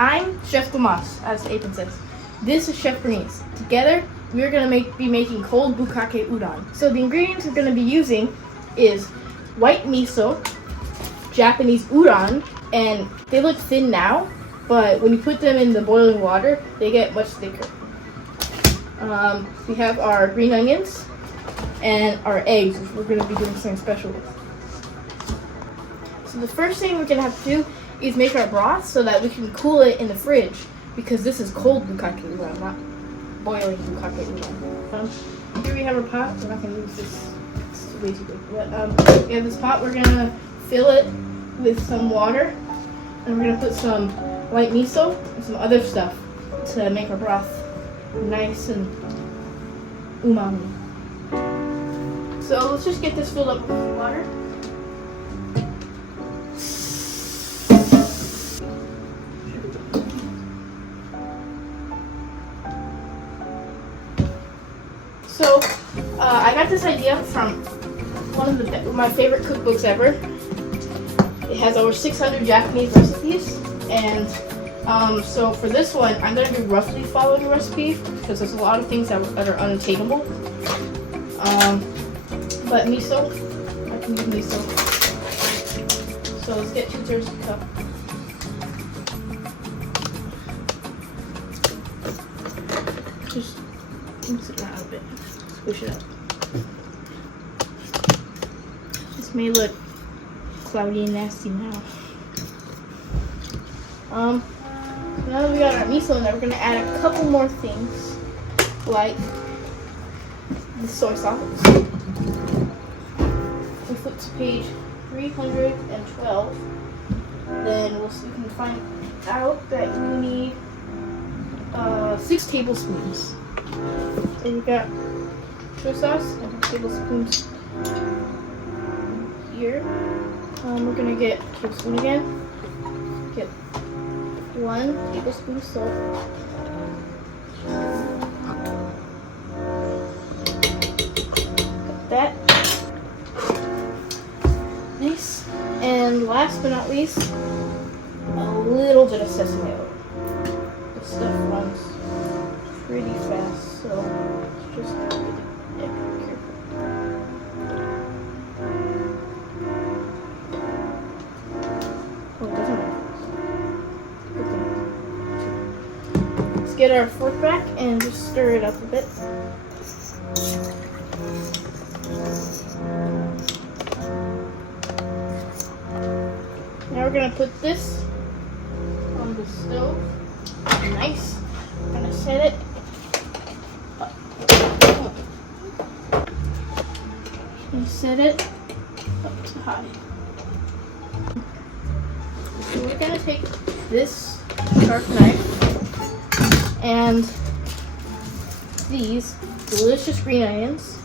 I'm Chef Tomas, as the apron says. This is Chef Berniz. Together, we're going to be making cold bukkake udon. So the ingredients we're going to be using is white miso, Japanese udon, and they look thin now, but when you put them in the boiling water, they get much thicker. We have our green onions and our eggs, which we're going to be doing something special with. So the first thing we're going to have to do is make our broth so that we can cool it in the fridge, because this is cold bukkake udon, not boiling bukkake udon. Here we have our pot. We're not going to use this. It's way too big. But we have this pot. We're going to fill it with some water, and we're going to put some white miso and some other stuff to make our broth nice and umami. So let's just get this filled up with water. So I got this idea from one of my favorite cookbooks ever. It has over 600 Japanese recipes, and so for this one, I'm going to be roughly following the recipe because there's a lot of things that are unattainable. But miso, I can use miso. So let's get 2/3 of a cup. Just mix it around a bit. Squish it up. This may look cloudy and nasty now. So now that we got our miso in there, we're going to add a couple more things, like the soy sauce. We flip to page 312. Then you can find out that you need 6 tablespoons. So you got soy sauce and tablespoons here. We're gonna get a tablespoon again. Get 1 tablespoon of salt. Got that. Nice. And last but not least, a little bit of sesame oil. This stuff runs pretty fast, so just be careful. Oh, it doesn't run fast. Good thing. Let's get our fork back and just stir it up a bit. Now we're going to put this on the stove. Nice. I'm going to set it up. And set it up to high. So we're going to take this sharp knife and these delicious green onions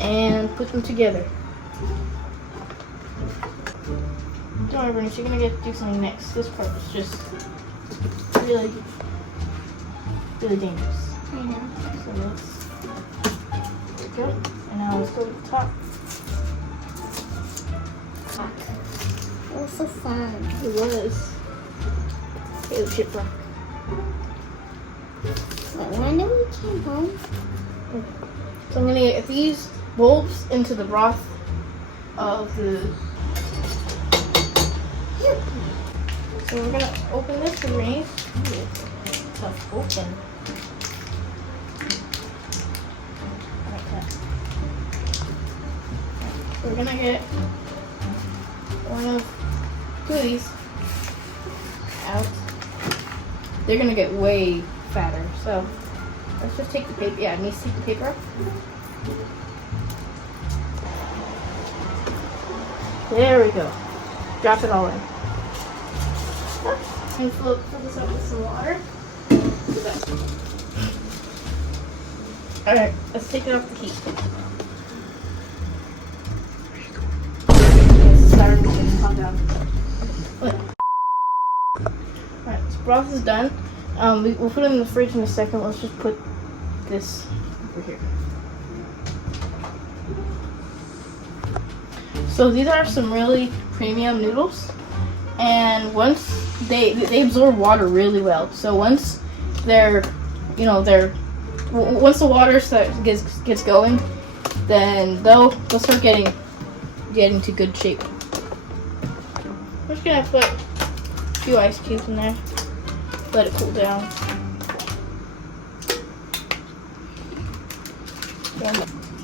and put them together. Don't worry, Berniz, you're gonna do something next. This part was just really, really dangerous. So let's, there we go. And now let's go to the top. It was so fun. It was. It was shipwreck. When did we came home? So I'm gonna get these bulbs into the broth of the. So we're gonna open this for Berniz. It's tough open. Like that. So we're gonna get two of these out. They're gonna get way fatter. So let's just take the paper. Yeah, it needs to take the paper off. There we go. Drop it all in. And fill this up with some water. Alright, let's take it off the heat. Sorry, we can calm down. Alright, so broth is done. We'll put it in the fridge in a second. Let's just put this over here. So these are some really premium noodles. And once they absorb water really well. So once they're, once the water gets going, then they'll start getting to good shape. I'm just gonna put a few ice cubes in there. Let it cool down. And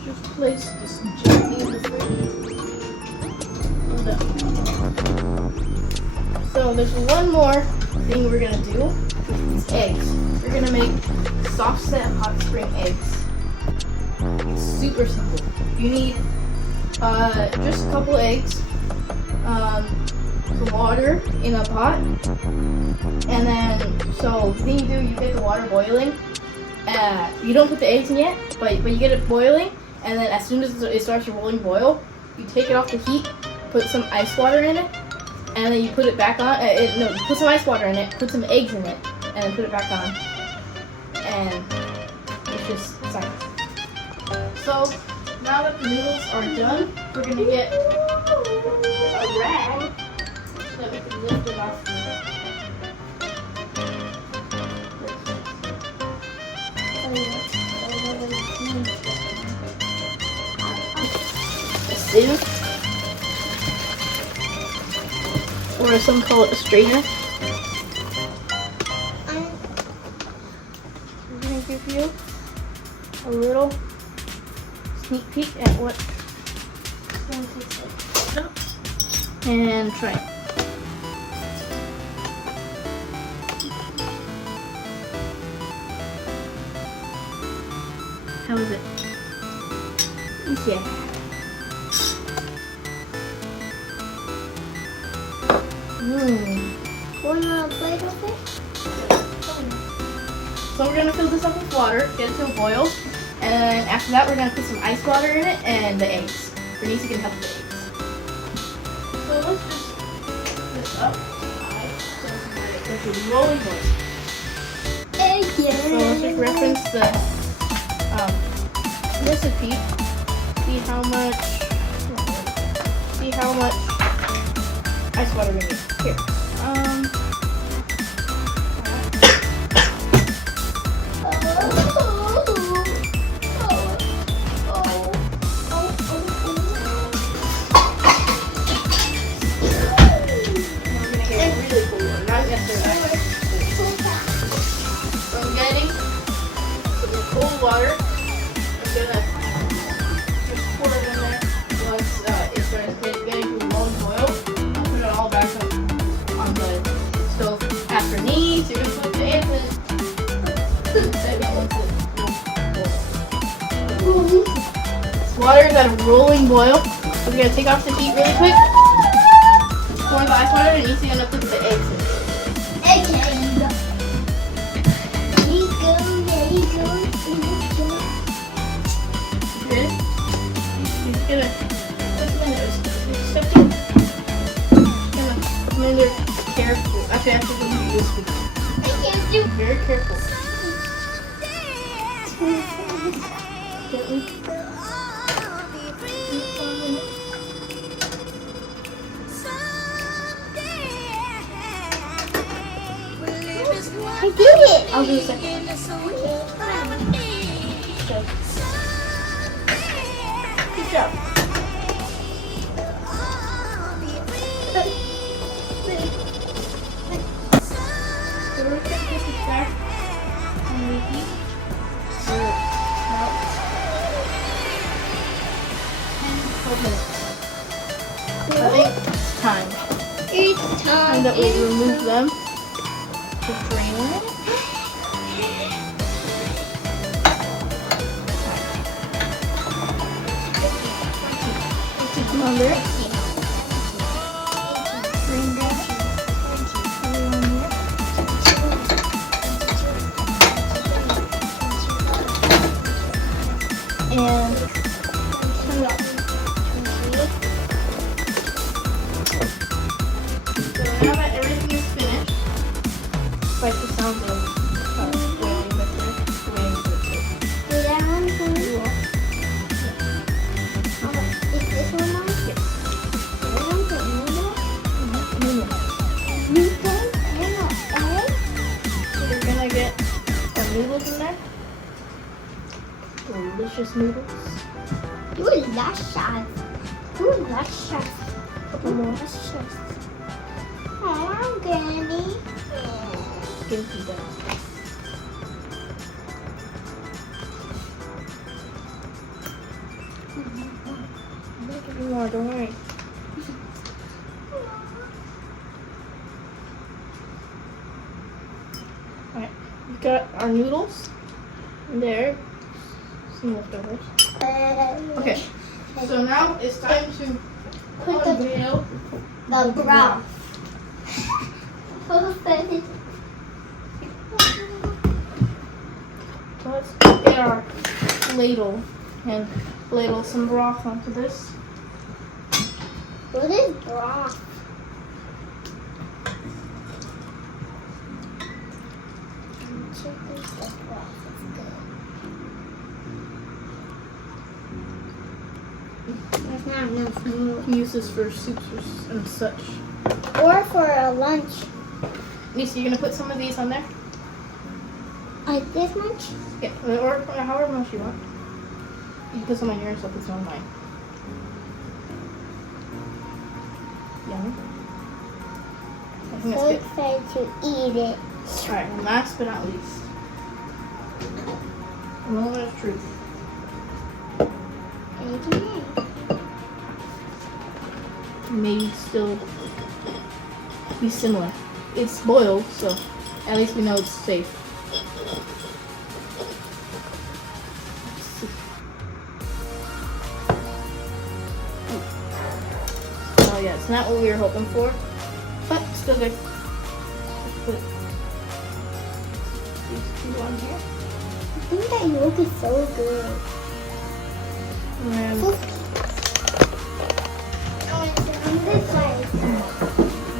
just place this gently in the fridge. And done. So there's one more thing we're gonna do. It's eggs. We're gonna make soft set hot spring eggs. It's super simple. You need just a couple eggs, some water in a pot, and then so the thing you do, you get the water boiling. You don't put the eggs in yet, but you get it boiling, and then as soon as it starts to rolling boil, you take it off the heat, put some ice water in it, and then you put it back on. You put some ice water in it, put some eggs in it, and then put it back on. And it's just science. So now that the noodles are done, we're gonna get a rag so that we can lift it off. A sieve, or some call it a strainer. I'm gonna give you a little sneak peek at what it's going to taste like. And try it. How is it? Yeah. Wanna play with it? So we're gonna fill this up with water, get it to a boil, and then after that we're gonna put some ice water in it and the eggs. Berniz can help with the eggs. So let's just put this up high so it's rolling boil. So let's just reference the recipe. See how much ice water we need. Here. Water. I'm gonna just pour it in there once it starts getting to a long boil. I'll put it all back up on the stove. After these, you're gonna put the eggs in. This water is at a rolling boil. So we're gonna take off the heat really quick. Pour the ice water and you're gonna put the eggs in. Careful. Actually, I have to do this with you. I can't do. Very careful. Gently. I did it. I'll do a second. Okay. Good job. So we're going to put this back on the heat so it melts. 12 minutes. I think it's time. It's Time that we remove them. Just drain it. Under it. Drain that. And turn it off. So now that everything is finished, like the sound of boiling liquid, waiting for it to Is that one for me? cool off. Is this one mine? Yes. delicious noodles. You were luscious. You were luscious. Couple more. Luscious. Aw, Granny. Give you that. More, don't worry. Alright, we got our noodles in there. Some leftovers. Okay, so now it's time to Put the unveil broth. Perfect. Let's get our ladle and ladle some broth onto this. What is broth? There's not enough You noodles. can use this for soups and such. Or for a lunch. Nisa, you gonna put some of these on there? Like this much? Yeah, or however much you want. You can put some on yours, I'll put some on mine. Yummy. I think So that's good. excited to eat it. Alright, and last but not least, a moment of truth. May still be similar. It's boiled, so at least we know it's safe. Oh yeah, it's not what we were hoping for, but still good. Let's put these two on here. I think that yolk is so good. And On this side.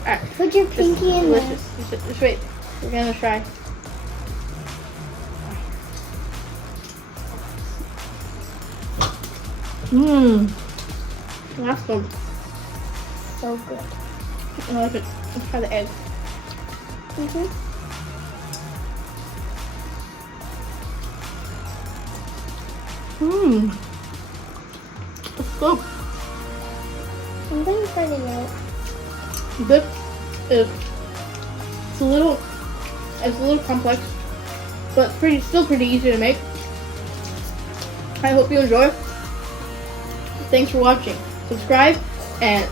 alright, Put your pinky in there. delicious. Just wait. We're gonna try. Mmm. Last one. So good. I like it. Let's try the egg. Mmm. It's good. I'm going for the yolk. This is it's a little complex, but still pretty easy to make. I hope you enjoy. Thanks for watching. Subscribe and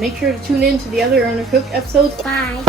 make sure to tune in to the other UnderCooked episodes. Bye.